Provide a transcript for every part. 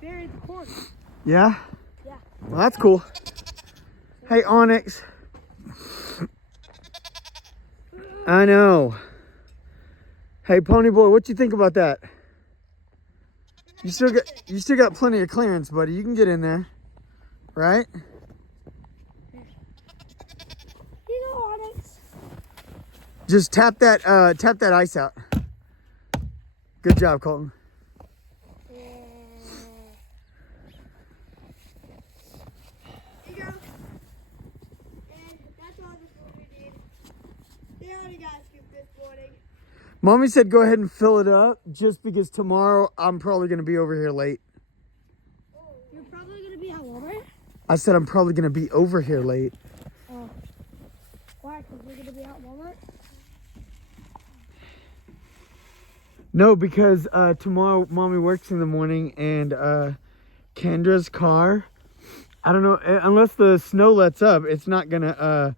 right there at the corner. Yeah? Yeah. Well, that's cool. Hey, Onyx. I know. Hey, Pony Boy, what you think about that? You still got plenty of clearance, buddy. You can get in there, right? You know, Onyx. Just tap that ice out. Good job, Colton. Yeah. Here you go. And that's all this movie did. They already got scooped this morning. Mommy said go ahead and fill it up just because tomorrow I'm probably going to be over here late. You're probably going to be at Walmart? I said I'm probably going to be over here late. Oh. Why? Because we're going to be at Walmart? No, because tomorrow Mommy works in the morning and Kendra's car, I don't know, unless the snow lets up, it's not going to,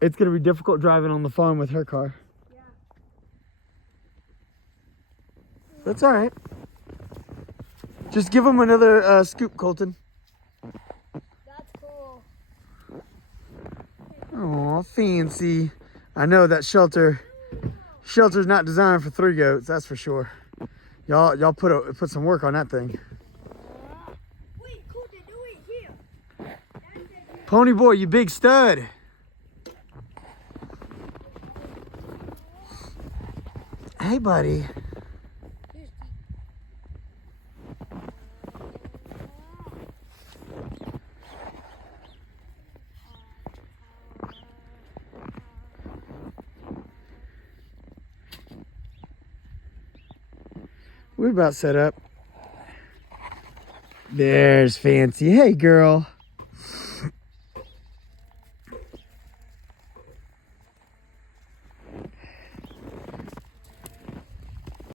it's going to be difficult driving on the farm with her car. Yeah. That's all right. Just give him another scoop, Colton. That's cool. Oh, fancy. I know that shelter's not designed for 3 goats, that's for sure. Y'all put some work on that thing. Wait, Colton, do it here. Pony Boy, you big stud. Hey, buddy. We're about set up. There's Fancy. Hey, girl.